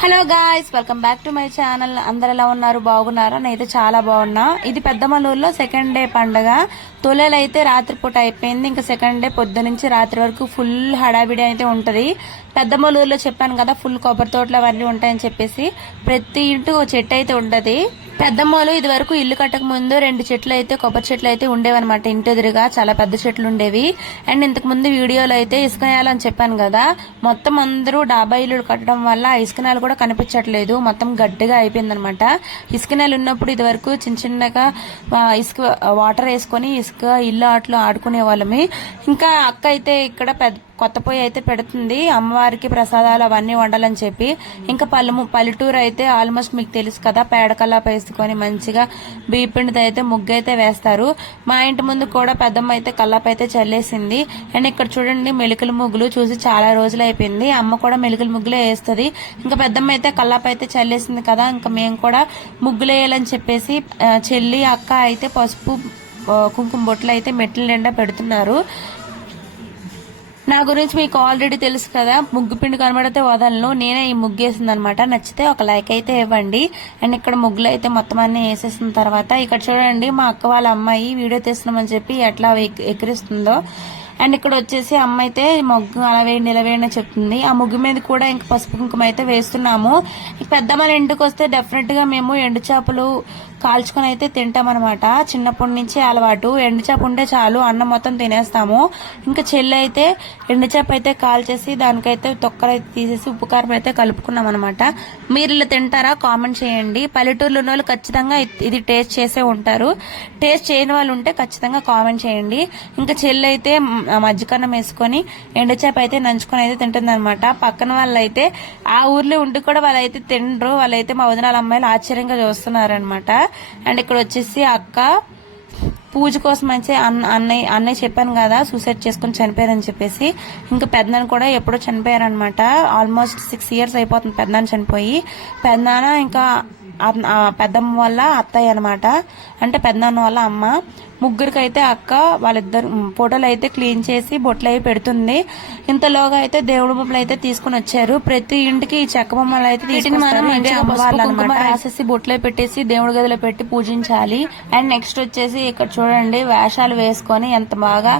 Hello guys, welcome back to my channel. అందరు ఎలా ఉన్నారు? బాగున్నారా? నేనైతే చాలా బాగున్నా. ఇది పెద్దమల్లూరులో సెకండ్ డే పండగ. తొలలైతే రాత్రిపూట అయిపోయింది. ఇంకా సెకండ్ డే పొద్దు నుంచి రాత్రి వరకు ఫుల్ హడావిడి అయితే ఉంటది. పెద్దమల్లూరులో చెప్పాను కదా, ఫుల్ కొబ్బరి తోటలు అవన్నీ ఉంటాయని చెప్పేసి ప్రతి ఇంటి ఓ చెట్టు అయితే ఉంటది. పెద్దమ్మలు ఇది వరకు ఇల్లు కట్టక ముందు 2 చెట్లు అయితే కొబ్బరి చెట్లు అయితే ఉండేవన్నమాట. ఇంటి ఎదురుగా చాలా పెద్ద చెట్లు ఉండేవి. అండ్ ఇంతకు ముందు వీడియోలో అయితే ఇసుక నేల అని చెప్పాను కదా, మొత్తం అందరూ డాబా ఇల్లు కట్టడం వల్ల ఇసుక నేల కూడా కనిపించట్లేదు. మొత్తం గట్టిగా అయిపోయింది అనమాట. ఇసుక నేల ఉన్నప్పుడు ఇది వరకు చిన్న చిన్నగా ఇసుక వాటర్ వేసుకొని ఇసుక ఇల్లు ఆటలు ఆడుకునే వాళ్ళమి. ఇంకా అక్క అయితే ఇక్కడ కొత్త పొయ్యి అయితే పెడుతుంది అమ్మవారికి ప్రసాదాలు అవన్నీ వండాలని చెప్పి. ఇంకా పల్లెటూరు అయితే ఆల్మోస్ట్ మీకు తెలుసు కదా, పేడకల్లా వేసుకొని మంచిగా బియ్యపిండితో అయితే ముగ్గు అయితే వేస్తారు. మా ఇంటి ముందు కూడా పెద్దమ్మ అయితే కల్లాపు అయితే చల్లేసింది. అండ్ ఇక్కడ చూడండి, మెలికల ముగ్గులు చూసి చాలా రోజులు అయిపోయింది. అమ్మ కూడా మెలికల ముగ్గులే వేస్తుంది. ఇంకా పెద్దమ్మ అయితే కల్లాపు అయితే చల్లేసింది కదా, ఇంకా మేము కూడా ముగ్గులు వేయాలని చెప్పేసి చెల్లి అక్క అయితే పసుపు కుంకుమ బొట్లు అయితే మెట్ల నిండా పెడుతున్నారు. నా గురించి మీకు ఆల్రెడీ తెలుసు కదా, ముగ్గు పిండి కనబడితే వదలను. నేనే ఈ ముగ్గు వేసింది అనమాట. నచ్చితే ఒక లైక్ అయితే ఇవ్వండి. అండ్ ఇక్కడ ముగ్గులు అయితే మొత్తం అన్ని వేసేసిన తర్వాత ఇక్కడ చూడండి, మా అక్క వాళ్ళ అమ్మాయి వీడియో తీస్తున్నామని చెప్పి ఎట్లా ఎక్కిరిస్తుందో. అండ్ ఇక్కడ వచ్చేసి అమ్మ అయితే ముగ్గు అలా వేయండి ఇలా వేయండి చెప్తుంది. ఆ ముగ్గు మీద కూడా ఇంకా పసుపు కుంకుమ అయితే వేస్తున్నాము. పెద్దమ్మ ఇంటికి వస్తే డెఫినెట్ గా మేము ఎండు చేపలు కాల్చుకొని అయితే తింటామన్నమాట. చిన్నప్పటి నుంచి అలవాటు. ఎండు చేప ఉంటే చాలు, అన్నం మొత్తం తినేస్తాము. ఇంకా చెల్లి అయితే ఎండు చేప అయితే కాల్చేసి దానికైతే తొక్కలు అయితే తీసేసి ఉప్పు కారం అయితే కలుపుకున్నాం అనమాట. మీరు ఇలా తింటారా? కామెంట్ చేయండి. పల్లెటూరులో ఉన్న వాళ్ళు ఖచ్చితంగా ఇది టేస్ట్ చేసే ఉంటారు. టేస్ట్ చేయని వాళ్ళు ఉంటే ఖచ్చితంగా కామెంట్ చేయండి. ఇంకా చెల్లి అయితే మజ్జిగన్నం వేసుకొని ఎండు చేప అయితే నంచుకొని అయితే తింటుంది అనమాట. పక్కన వాళ్ళైతే ఆ ఊర్లో ఉండి కూడా వాళ్ళైతే తినరు. వాళ్ళైతే మా వదినాల అమ్మాయిలు ఆశ్చర్యంగా చూస్తున్నారనమాట. అండ్ ఇక్కడ వచ్చేసి అక్క పూజ కోసం అయితే అన్నయ్య చెప్పాను కదా, సూసైడ్ చేసుకుని చనిపోయారని చెప్పేసి. ఇంకా పెద్దనాన్న కూడా ఎప్పుడో చనిపోయారనమాట. ఆల్మోస్ట్ 6 years అయిపోతుంది పెద్దనాన్న చనిపోయి. పెద్దనాన్న ఇంకా పెద్దమ్మ వాళ్ళ అత్తయ్య అనమాట, అంటే పెద్దనాన్న వాళ్ళ అమ్మ. ముగ్గురికి అయితే అక్క వాళ్ళిద్దరు ఫోటోలు అయితే క్లీన్ చేసి బొట్లు అయి పెడుతుంది. ఇంతలోగా అయితే దేవుడి బొమ్మలు అయితే తీసుకుని వచ్చారు. ప్రతి ఇంటికి ఈ చెక్క బొమ్మలు అయితే వీటిని మనం రాసేసి బొట్లో పెట్టేసి దేవుడి గదిలో పెట్టి పూజించాలి. అండ్ నెక్స్ట్ వచ్చేసి ఇక్కడ చూడండి, వేషాలు వేసుకొని ఎంత బాగా.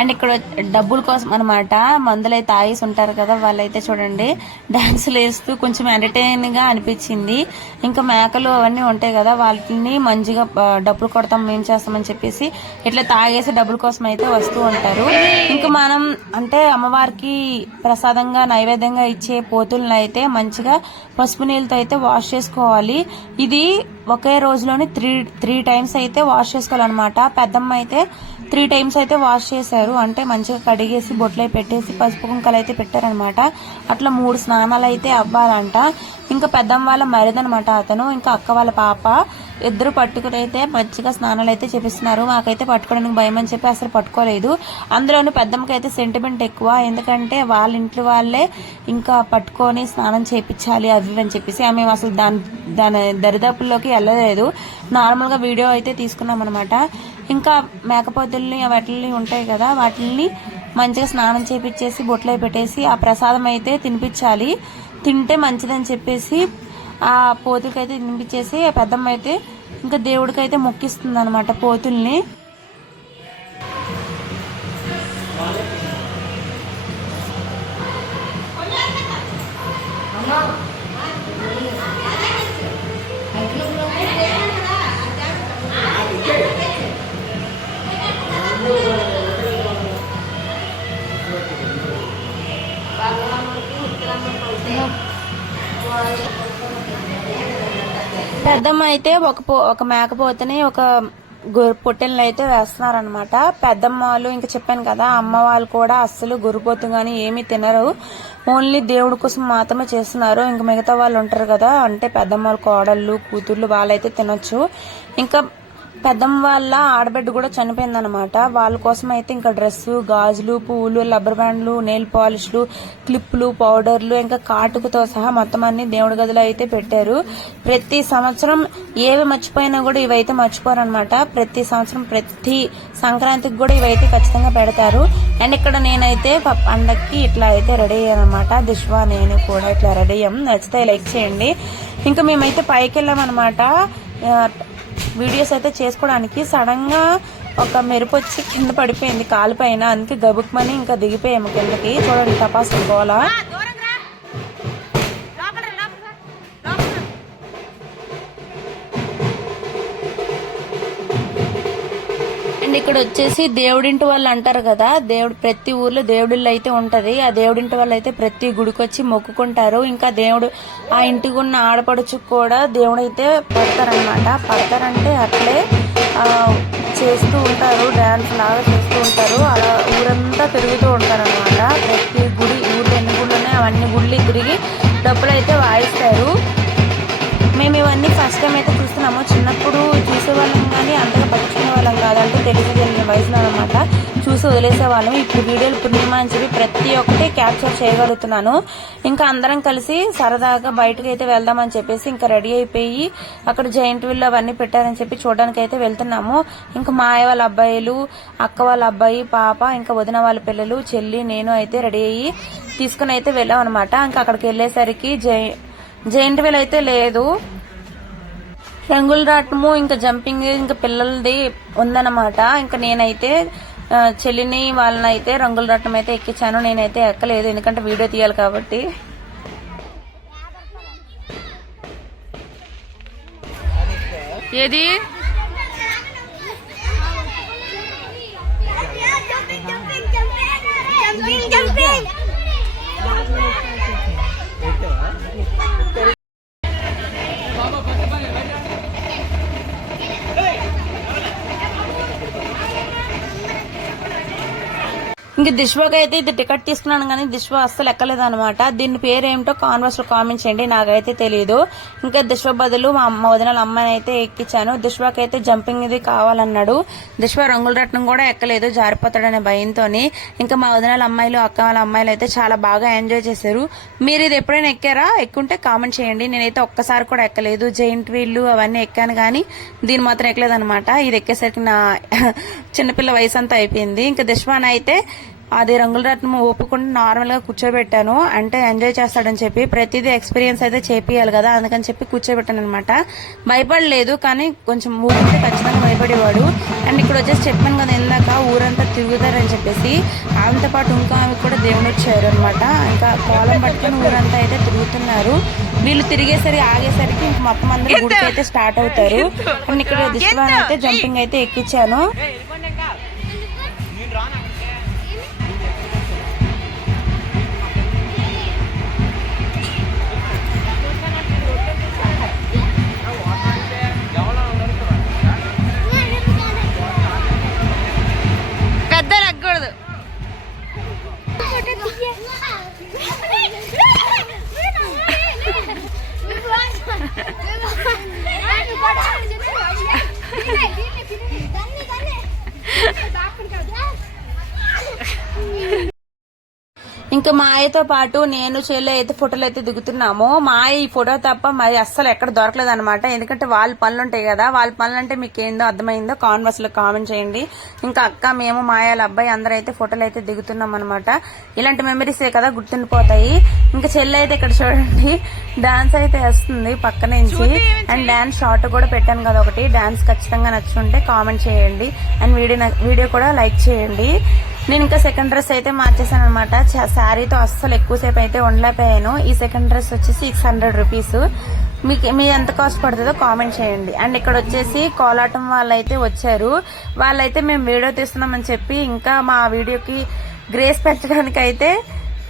అండ్ ఇక్కడ డబ్బుల కోసం అనమాట, మందులు అయితే తాగేసి ఉంటారు కదా, వాళ్ళైతే చూడండి డాన్సులు వేస్తూ కొంచెం ఎంటర్టైనింగ్ గా అనిపించింది. ఇంకా మేకలు అవన్నీ ఉంటాయి కదా, వాటిని మంచిగా డబ్బులు కొడతాం మేము చేస్తామని చెప్పేసి ఇట్లా తాగేసి డబ్బుల కోసం అయితే వస్తూ ఉంటారు. ఇంకా మనం అంటే అమ్మవారికి ప్రసాదంగా నైవేద్యంగా ఇచ్చే పోతులను అయితే మంచిగా పసుపు నీళ్ళతో అయితే వాష్ చేసుకోవాలి. ఇది ఒకే రోజులోని త్రీ టైమ్స్ అయితే వాష్ చేసుకోవాలన్నమాట. పెద్దమ్మ అయితే 3 times అయితే వాష్ చేశారు. అంటే మంచిగా కడిగేసి బొట్లు పెట్టేసి పసుపు కుంకలు అయితే పెట్టారనమాట. అట్లా 3 స్నానాలు అయితే అవ్వాలంట. ఇంకా పెద్దమ్మ వాళ్ళ మరిదనమాట అతను, ఇంకా అక్క వాళ్ళ పాప ఇద్దరు పట్టుకుని అయితే మంచిగా స్నానాలు అయితే చేపిస్తున్నారు. మాకైతే పట్టుకోవడానికి భయం అని చెప్పి అసలు పట్టుకోలేదు. అందులోనూ పెద్దమ్మకి అయితే సెంటిమెంట్ ఎక్కువ, ఎందుకంటే వాళ్ళ ఇంట్లో వాళ్ళే ఇంకా పట్టుకొని స్నానం చేయించాలి అవి అని చెప్పేసి ఆమె అసలు దాని దరిదాపుల్లోకి వెళ్ళలేదు. నార్మల్ గా వీడియో అయితే తీసుకున్నాం అనమాట. ఇంకా మేకపోతుల్ని వాటిని ఉంటాయి కదా, వాటిని మంచిగా స్నానం చేపించేసి బొట్లో పెట్టేసి ఆ ప్రసాదం అయితే తినిపించాలి. తింటే మంచిదని చెప్పేసి ఆ పోతులకైతే తినిపించేసి పెద్దమ్మ అయితే ఇంకా దేవుడికైతే మొక్కిస్తుంది అనమాట పోతుల్ని. పెద్దమ్మ అయితే ఒక మేకపోతని ఒక పొట్టెలను అయితే వేస్తున్నారనమాట. పెద్దమ్మ వాళ్ళు ఇంకా చెప్పాను కదా, అమ్మ వాళ్ళు కూడా అస్సలు గొర్రెపోతు గాని ఏమీ తినరు. ఓన్లీ దేవుడి కోసం మాత్రమే చేస్తున్నారు. ఇంకా మిగతా వాళ్ళు ఉంటారు కదా, అంటే పెద్దమ్మ వాళ్ళ కోడళ్ళు కూతుర్లు వాళ్ళైతే తినొచ్చు. ఇంకా పెద్దమ్మ వాళ్ళ ఆడబిడ్డ కూడా చనిపోయింది అనమాట. వాళ్ళ కోసం అయితే ఇంకా డ్రెస్సు, గాజులు, పువ్వులు, రబ్బర్ బ్యాండ్లు, నెయిల్ పాలిష్లు, క్లిప్లు, పౌడర్లు, ఇంకా కాటుకతో సహా మొత్తం అన్ని దేవుడి గదిలో అయితే పెట్టారు. ప్రతి సంవత్సరం ఏవి మర్చిపోయినా కూడా ఇవైతే మర్చిపోరనమాట. ప్రతి సంవత్సరం ప్రతి సంక్రాంతికి కూడా ఇవైతే ఖచ్చితంగా పెడతారు. అండ్ ఇక్కడ నేనైతే పండక్కి ఇట్లా అయితే రెడీ అయ్యాను అనమాట. దిశ్వా నేను కూడా ఇట్లా రెడీ అయ్యాం. నచ్చితే లైక్ చేయండి. ఇంకా మేమైతే పైకి వెళ్ళామన్నమాట వీడియోస్ అయితే చేసుకోవడానికి. సడన్ గా ఒక మెరుపు వచ్చి కింద పడిపోయింది కాలు పైన. అందుకే గబుక్మని ఇంకా దిగిపోయాము కిందకి. చూడండి టపాసులు గోలా. అండ్ ఇక్కడ వచ్చేసి దేవుడింటి వాళ్ళు అంటారు కదా, దేవుడు ప్రతి ఊర్లో దేవుడిల్లు అయితే ఉంటది. ఆ దేవుడింటి వాళ్ళు అయితే ప్రతి గుడికి వచ్చి మొక్కుకుంటారు. ఇంకా దేవుడు ఆ ఇంటికి ఉన్న ఆడపడుచు కూడా దేవుడు అయితే పడతారనమాట. పడతారంటే అట్లే చేస్తూ ఉంటారు, డాన్స్ లాగా చేస్తూ ఉంటారు. అలా ఊరంతా తిరుగుతూ ఉంటారు అనమాట. ప్రతి గుడి, ఊర్లో ఎన్ని గుళ్ళు ఉన్నాయి అవన్నీ గుళ్ళు తిరిగి డబ్బులు అయితే వాయిస్తారు. మేము ఇవన్నీ ఫస్ట్ టైం అయితే చూస్తున్నాము. చిన్నప్పుడు చూసేవాళ్ళం కానీ అంతగా పట్టించుకునే వాళ్ళం కాదంటే తెలియని వయసులో అనమాట చూసి వదిలేసేవాళ్ళం. ఇప్పుడు వీడియోలు పూర్ణిమ అని చెప్పి ప్రతి ఒక్కటి క్యాప్చర్ చేయగలుగుతున్నాను. ఇంకా అందరం కలిసి సరదాగా బయటకు అయితే వెళ్దామని చెప్పేసి ఇంకా రెడీ అయిపోయి అక్కడ జైంట్ వీల్ అవన్నీ పెట్టారని చెప్పి చూడడానికి అయితే వెళ్తున్నాము. ఇంకా మా అయ్య వాళ్ళ అబ్బాయిలు, అక్క వాళ్ళ అబ్బాయి, పాప, ఇంకా వదిన వాళ్ళ పిల్లలు, చెల్లి, నేను అయితే రెడీ అయ్యి తీసుకుని అయితే వెళ్ళాం అనమాట. ఇంకా అక్కడికి వెళ్ళేసరికి జైంట్ వీల్ అయితే లేదు. రంగుల రాట్నము, ఇంకా జంపింగ్, ఇంకా పిల్లలది ఉందన్నమాట. ఇంకా నేనైతే చెల్లిని వాళ్ళని అయితే రంగుల రాట్నం అయితే ఎక్కించాను. నేనైతే ఎక్కలేదు ఎందుకంటే వీడియో తీయాలి కాబట్టి. ఏది ఇంక దిశ్వాకి అయితే ఇది టికెట్ తీసుకున్నాను కానీ దిశ్వా అస్సలు ఎక్కలేదు అనమాట. దీని పేరు ఏమిటో కాన్వర్స్ లో కామెంట్ చేయండి, నాకైతే తెలియదు. ఇంకా దిశ్వా బదులు మా వదిన అమ్మాయిని అయితే ఎక్కించాను. దిశ్వాకి అయితే జంపింగ్ ఇది కావాలన్నాడు. దిశ్వా రంగుల రత్నం కూడా ఎక్కలేదు, జారిపోతాడనే భయంతో. ఇంకా మా వదిన అమ్మాయిలు, అక్క వాళ్ళ అమ్మాయిలు అయితే చాలా బాగా ఎంజాయ్ చేశారు. మీరు ఇది ఎప్పుడైనా ఎక్కారా? ఎక్కుంటే కామెంట్ చేయండి. నేనైతే ఒక్కసారి కూడా ఎక్కలేదు. జైంట్ వీళ్ళు అవన్నీ ఎక్కాను కానీ దీని మాత్రం ఎక్కలేదు అనమాట. ఇది ఎక్కేసరికి నా చిన్నపిల్ల వయసు అంతా అయిపోయింది. ఇంకా దిశ్వాన్ అయితే అది రంగుల రత్నం ఒప్పుకుంటే నార్మల్ గా కూర్చోబెట్టాను. అంటే ఎంజాయ్ చేస్తాడని చెప్పి ప్రతిదీ ఎక్స్పీరియన్స్ అయితే చేపియాలి కదా, అందుకని చెప్పి కూర్చోబెట్టాను అనమాట. భయపడలేదు కానీ కొంచెం ఊరితే ఖచ్చితంగా భయపడేవాడు. అండ్ ఇక్కడ వచ్చేసి చెప్పాను కదా ఇందాక ఊరంతా తిరుగుతారని చెప్పేసి, ఆమెతో పాటు ఇంకా ఆమె కూడా దేవుని వచ్చారు అనమాట. ఇంకా కోలం పట్టుకుని ఊరంతా అయితే తిరుగుతున్నారు. వీళ్ళు తిరిగేసరికి ఆగేసరికి ఇంక మొత్తం అందరూ గుడికి అయితే స్టార్ట్ అవుతారు. అండ్ ఇక్కడ దిశ్వాన్ అయితే జంపింగ్ అయితే ఎక్కించాను. ఇంకా మా ఆయతో పాటు నేను చెల్లి అయితే ఫోటోలు అయితే దిగుతున్నాము. మా ఆయ ఈ ఫోటో తప్ప మరి అస్సలు ఎక్కడ దొరకలేదు అనమాట. ఎందుకంటే వాళ్ళ పనులు ఉంటాయి కదా, వాళ్ళ పనులు అంటే మీకు ఏందో అర్థమైందో కాన్వర్స్ లో కామెంట్ చేయండి. ఇంకా అక్క, మేము, మా వాళ్ళ అబ్బాయి అందరూ అయితే ఫోటోలు అయితే దిగుతున్నాం అనమాట. ఇలాంటి మెమరీసే కదా గుర్తుండిపోతాయి. ఇంకా చెల్లి అయితే ఇక్కడ చూడండి డాన్స్ అయితే వేస్తుంది పక్క నుంచి. అండ్ డాన్స్ షార్ట్ కూడా పెట్టాను కదా ఒకటి. డాన్స్ ఖచ్చితంగా నచ్చుంటే కామెంట్ చేయండి. అండ్ వీడియో కూడా లైక్ చేయండి. నేను ఇంకా సెకండ్ డ్రెస్ అయితే మార్చేసాను అనమాట. శారీతో అస్సలు ఎక్కువసేపు అయితే ఉండలేకపోయాను. ఈ సెకండ్ డ్రెస్ వచ్చేసి 600 రూపీస్. మీ ఎంత కాస్ట్ పడుతుందో కామెంట్ చేయండి. అండ్ ఇక్కడ వచ్చేసి కోలాటం వాళ్ళైతే వచ్చారు. వాళ్ళైతే మేము వీడియో తీస్తున్నామని చెప్పి ఇంకా మా వీడియోకి గ్రేస్ పెట్టడానికి అయితే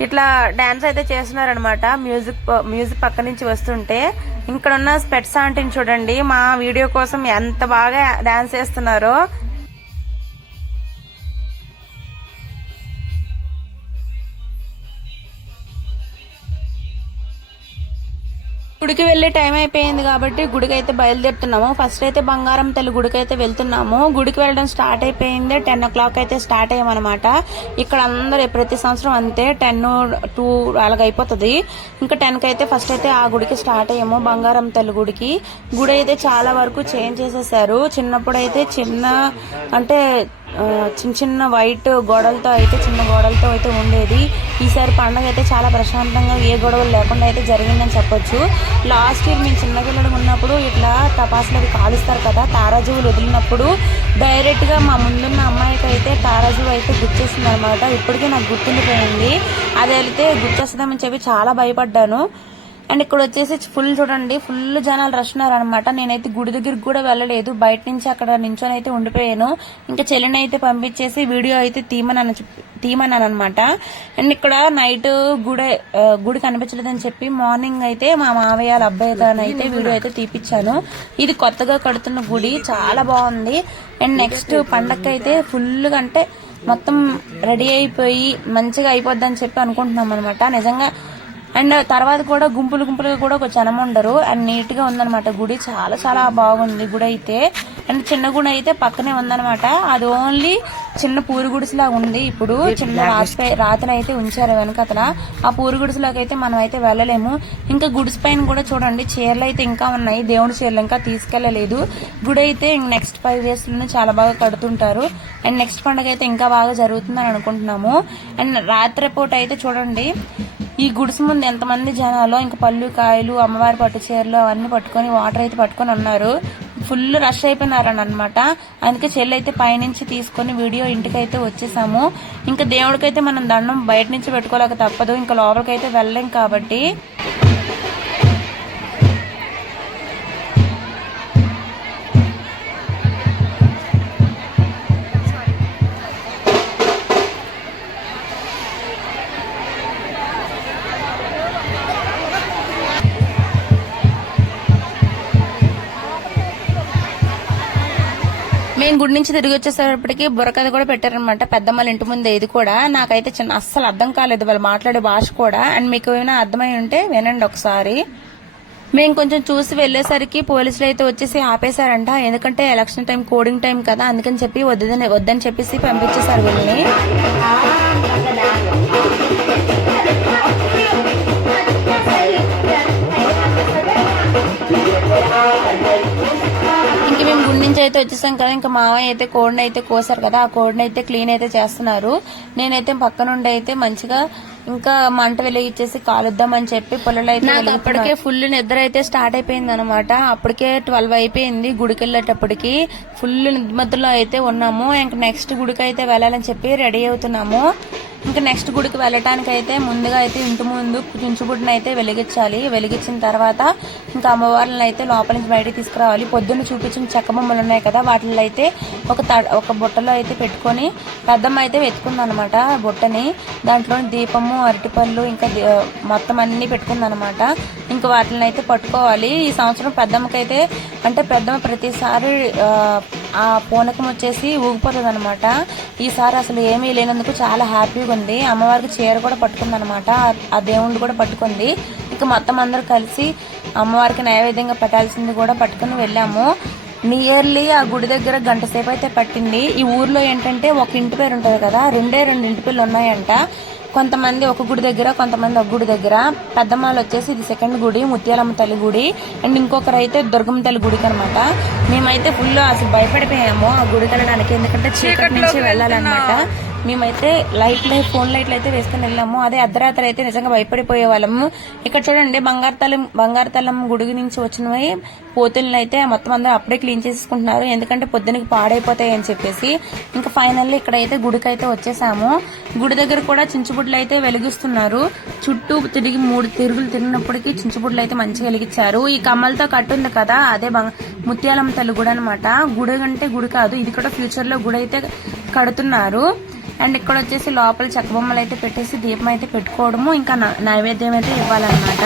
ఇట్లా డాన్స్ అయితే చేస్తున్నారనమాట. మ్యూజిక్ పక్క నుంచి వస్తుంటే ఇక్కడ ఉన్న స్పెట్స్ ఆంటీని చూడండి మా వీడియో కోసం ఎంత బాగా డాన్స్ చేస్తున్నారో. గుడికి వెళ్లే టైం అయిపోయింది కాబట్టి గుడికి అయితే బయలుదేరుతున్నాము. ఫస్ట్ అయితే బంగారం తల్లి గుడికి అయితే వెళ్తున్నాము. గుడికి వెళ్ళడం స్టార్ట్ అయిపోయింది. 10 o'clock అయితే స్టార్ట్ అయ్యామన్నమాట. ఇక్కడ అందరూ ప్రతి సంవత్సరం అంతే 10, 2 అలాగ అయిపోతుంది. ఇంకా 10కి అయితే ఫస్ట్ అయితే ఆ గుడికి స్టార్ట్ అయ్యాము. బంగారం తల్లి గుడికి. గుడి అయితే చాలా వరకు చేంజ్ చేసేసారు. చిన్నప్పుడు అయితే అంటే చిన్న చిన్న వైట్ గోడలతో అయితే ఉండేది. ఈసారి పండుగ అయితే చాలా ప్రశాంతంగా ఏ గొడవలు లేకుండా అయితే జరిగిందని చెప్పొచ్చు. లాస్ట్ ఇయర్ మేము చిన్నపిల్లలు ఉన్నప్పుడు ఇట్లా టపాసులు అవి కాలుస్తారు కదా, తారాజువులు వదిలినప్పుడు డైరెక్ట్ గా మా ముందున్న అమ్మాయికి అయితే తారాజువు అయితే గుర్తొస్తుంది అనమాట. ఇప్పటికీ నాకు గుర్తుండిపోయింది. అది వెళ్తే గుర్తొస్తుందని చెప్పి చాలా భయపడ్డాను. అండ్ ఇక్కడ వచ్చేసి చూడండి ఫుల్ జనాలు రష్ ఉన్నారనమాట. నేనైతే గుడి దగ్గరికి కూడా వెళ్ళలేదు. బయట నుంచి అక్కడ నించొని అయితే ఉండిపోయాను. ఇంకా చెల్లిని అయితే పంపించేసి వీడియో అయితే తీయమన్నాను అనమాట. అండ్ ఇక్కడ నైట్ గుడి కనిపించలేదని చెప్పి మార్నింగ్ అయితే మా మావయ్య అబ్బాయి అయితే వీడియో అయితే తీపిచ్చాను. ఇది కొత్తగా కడుతున్న గుడి చాలా బాగుంది. అండ్ నెక్స్ట్ పండగ అయితే ఫుల్ అంటే మొత్తం రెడీ అయిపోయి మంచిగా అయిపోద్ది అని చెప్పి అనుకుంటున్నాం అనమాట. నిజంగా అండ్ తర్వాత కూడా గుంపులుగా కూడా ఒక జనం ఉండరు. అండ్ నీట్ గా ఉందనమాట గుడి. చాలా చాలా బాగుంది గుడి అయితే. అండ్ చిన్న గుడి అయితే పక్కనే ఉందనమాట. అది ఓన్లీ చిన్న పూరి గుడిసెలాగా ఉంది. ఇప్పుడు చిన్న రాత్రి అయితే ఉంచారు వెనకతల. ఆ పూరి గుడిసెలాగా అయితే మనం అయితే వెళ్ళలేము. ఇంకా గుడిసె పైన కూడా చూడండి చీరలు అయితే ఇంకా ఉన్నాయి. దేవుడి చీరలు ఇంకా తీసుకెళ్లలేదు. గుడి అయితే నెక్స్ట్ 5 years లోనే చాలా బాగా కడుతుంటారు. అండ్ నెక్స్ట్ పండుగ అయితే ఇంకా బాగా జరుగుతుందని అనుకుంటున్నాము. అండ్ రాత్రిపూట అయితే చూడండి ఈ గుడిసె ముందు ఎంతమంది జనాలు ఇంకా పళ్ళు కాయలు అమ్మవారి పట్టు చీరలు అవన్నీ పట్టుకొని వాటర్ అయితే పట్టుకొని ఉన్నారు. ఫుల్ రష్ అయిపోయినారనమాట. అందుకే చెల్లి అయితే పైనుంచి తీసుకొని వీడియో ఇంటికైతే వచ్చేసాము. ఇంకా దేవుడికైతే మనం దండం బయట నుంచి పెట్టుకోలేక తప్పదు. ఇంకా లోపలికైతే వెళ్ళలేం కాబట్టి మేము గుడి నుంచి తిరిగి వచ్చేసేటప్పటికి బుర్రకథ కూడా పెట్టారనమాట పెద్దమ్మల ఇంటి ముందే. ఇది కూడా నాకైతే అస్సలు అర్థం కాలేదు వాళ్ళు మాట్లాడే భాష కూడా. అండ్ మీకు ఏమైనా అర్థమై ఉంటే వినండి ఒకసారి. మేము కొంచెం చూసి వెళ్లేసరికి పోలీసులు అయితే వచ్చేసి ఆపేశారంట. ఎందుకంటే ఎలక్షన్ టైం కోడింగ్ టైం కదా, అందుకని చెప్పి వద్దని చెప్పేసి పంపించేశారు వీళ్ళని. ఇంక మేము గుడి నుంచి అయితే వచ్చేసాం కదా. ఇంకా మావయ్య అయితే కోడిని అయితే కోసారు కదా, ఆ కోడిని అయితే క్లీన్ అయితే చేస్తున్నారు. నేనైతే పక్క నుండి అయితే మంచిగా ఇంకా మంట వెలిగించేసి కాలుద్దామని చెప్పి పొలాలు అయితే అప్పటికే ఫుల్ నిద్ర అయితే స్టార్ట్ అయిపోయింది అనమాట. అప్పటికే 12 అయిపోయింది. గుడికి వెళ్ళేటప్పటికి ఫుల్ నిద్రలో అయితే ఉన్నాము. ఇంక నెక్స్ట్ గుడికి అయితే వెళ్ళాలని చెప్పి రెడీ అవుతున్నాము. ఇంకా నెక్స్ట్ గుడికి వెళ్ళటానికి అయితే ముందుగా అయితే ఇంటి ముందు చుంచుబుడ్డిని అయితే వెలిగించిన తర్వాత ఇంకా అమ్మవార్లను అయితే లోపల నుంచి బయటకు తీసుకురావాలి. పొద్దున్న చూపించిన చెక్క బొమ్మలు ఉన్నాయి కదా, వాటిలో అయితే ఒక బుట్టలో అయితే పెట్టుకొని పెద్దమ్మ అయితే వెతుకుందనమాట బుట్టని. దాంట్లో దీపము అరటిపళ్ళు ఇంకా మొత్తం అన్ని పెట్టుకుందనమాట. ఇంకా వాటిని అయితే పట్టుకోవాలి. ఈ సంవత్సరం పెద్దమ్మకైతే అంటే పెద్దమ్మ ప్రతిసారి ఆ పూనకం వచ్చేసి ఊగిపోతుంది అనమాట. ఈసారి అసలు ఏమీ లేనందుకు చాలా హ్యాపీగా ఉంది. అమ్మవారికి చీర కూడా పట్టుకుంది అనమాట. ఆ దేవుణ్ణి కూడా పట్టుకుంది. ఇక మొత్తం అందరూ కలిసి అమ్మవారికి నైవేద్యంగా పెట్టాల్సింది కూడా పట్టుకుని వెళ్ళాము. నియర్లీ ఆ గుడి దగ్గర గంట సేపు అయితే పట్టింది. ఈ ఊర్లో ఏంటంటే ఒక ఇంటి పేరు ఉంటది కదా, 2 ఇంటి పేర్లు ఉన్నాయంట. కొంతమంది ఒక గుడి దగ్గర, కొంతమంది ఒక గుడి దగ్గర. పెద్దమ్మాళ్ళు వచ్చేసి ఇది సెకండ్ గుడి, ముత్యాలమ్మ తల్లి గుడి. అండ్ ఇంకొకరు అయితే దుర్గమ్మ తల్లి గుడికి అనమాట. మేమైతే ఫుల్ అసలు భయపడిపోయాము ఆ గుడికి వెళ్ళడానికి. ఎందుకంటే చీకటి నుంచి వెళ్ళాలన్నమాట. మేమైతే ఫోన్ లైట్లు అయితే వేసుకుని వెళ్ళాము. అదే అర్ధరాత్రి అయితే నిజంగా భయపడిపోయే వాళ్ళము. ఇక్కడ చూడండి బంగారు తల్లమ్మ గుడి నుంచి వచ్చినవి పోతులను అయితే మొత్తం అందరూ అప్పుడే క్లీన్ చేసుకుంటున్నారు. ఎందుకంటే పొద్దునకి పాడైపోతాయి అని చెప్పేసి. ఇంకా ఫైనల్లీ ఇక్కడైతే గుడికి అయితే వచ్చేసాము. గుడి దగ్గర కూడా చించుబుడ్లు అయితే వెలిగిస్తున్నారు. చుట్టూ తిరిగి 3 తిరుగులు తిరిగినప్పటికీ చించుబుడ్లు అయితే మంచిగా వెలిగించారు. ఈ కమ్మలతో కట్టుంది కదా, అదే ముత్యాలమ్మ తల్లి గుడి అనమాట. గుడి అంటే గుడి కాదు, ఇది కూడా ఫ్యూచర్ లో గుడి అయితే కడుతున్నారు. అండ్ ఇక్కడ వచ్చేసి లోపల చెక్క బొమ్మలు అయితే పెట్టేసి దీపం అయితే పెట్టుకోవడము, ఇంకా నైవేద్యం అయితే ఇవ్వాలన్నమాట.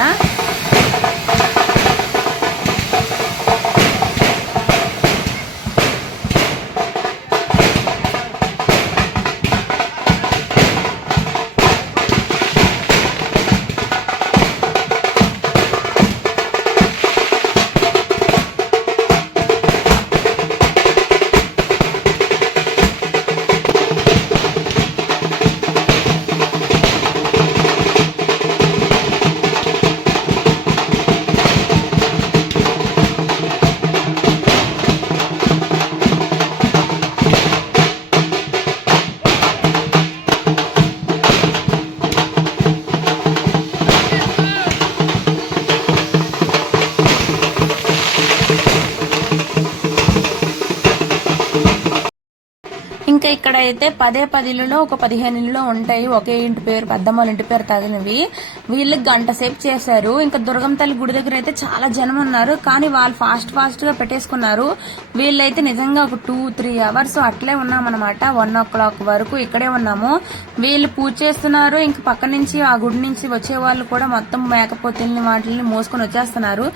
ఇక్కడైతే 10 ఇళ్ళలో ఒక 15 ఇళ్ళు ఉంటాయి ఒకే ఇంటి పేరు, పెద్దమ్మ ఇంటి పేరు తగినవి. వీళ్ళు గంట సేపు చేశారు. ఇంకా దుర్గమ్మ తల్లి గుడి దగ్గర అయితే చాలా జనం ఉన్నారు, కానీ వాళ్ళు ఫాస్ట్ గా పెట్టేసుకున్నారు. వీళ్ళైతే నిజంగా ఒక 2-3 అవర్స్ అట్లే ఉన్నామన్నమాట. 1 o'clock వరకు ఇక్కడే ఉన్నాము. వీళ్ళు పూజ చేస్తున్నారు. ఇంక పక్క నుంచి ఆ గుడి నుంచి వచ్చే వాళ్ళు కూడా మొత్తం మేకపోతుల్ని వాటిని మోసుకొని వచ్చేస్తున్నారు.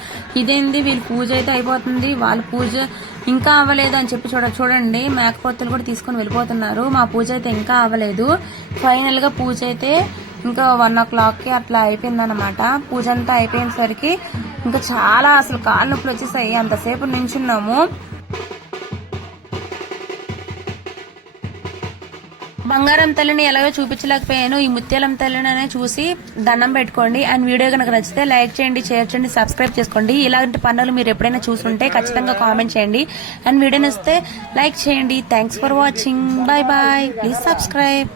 ఇదేంది వీళ్ళ పూజ అయితే అయిపోతుంది, వాళ్ళ పూజ ఇంకా అవ్వలేదు అని చెప్పి చూడండి మేకపోతులు కూడా తీసుకొని వెళ్ళిపోతున్నారు. మా పూజ అయితే ఇంకా అవ్వలేదు. ఫైనల్ గా పూజ అయితే ఇంకా 1 o'clock కి అట్లా అయిపోయిందన్నమాట. పూజ అంతా అయిపోయేసరికి ఇంకా చాలా అసలు కాళ్ళు నొప్పులు వచ్చేసాయి. అంతసేపు నించున్నాము. బంగారం తల్లిని ఎలాగో చూపించలేకపోయాను. ఈ ముత్యాలం తల్లిని చూసి దండం పెట్టుకోండి. అండ్ వీడియో కనుక నచ్చితే లైక్ చేయండి, షేర్ చేయండి, సబ్స్క్రైబ్ చేసుకోండి. ఇలాంటి పనులు మీరు ఎప్పుడైనా చూసుంటే ఖచ్చితంగా కామెంట్ చేయండి. అండ్ వీడియో నచ్చితే లైక్ చేయండి. Thanks for watching. Bye bye. Please subscribe.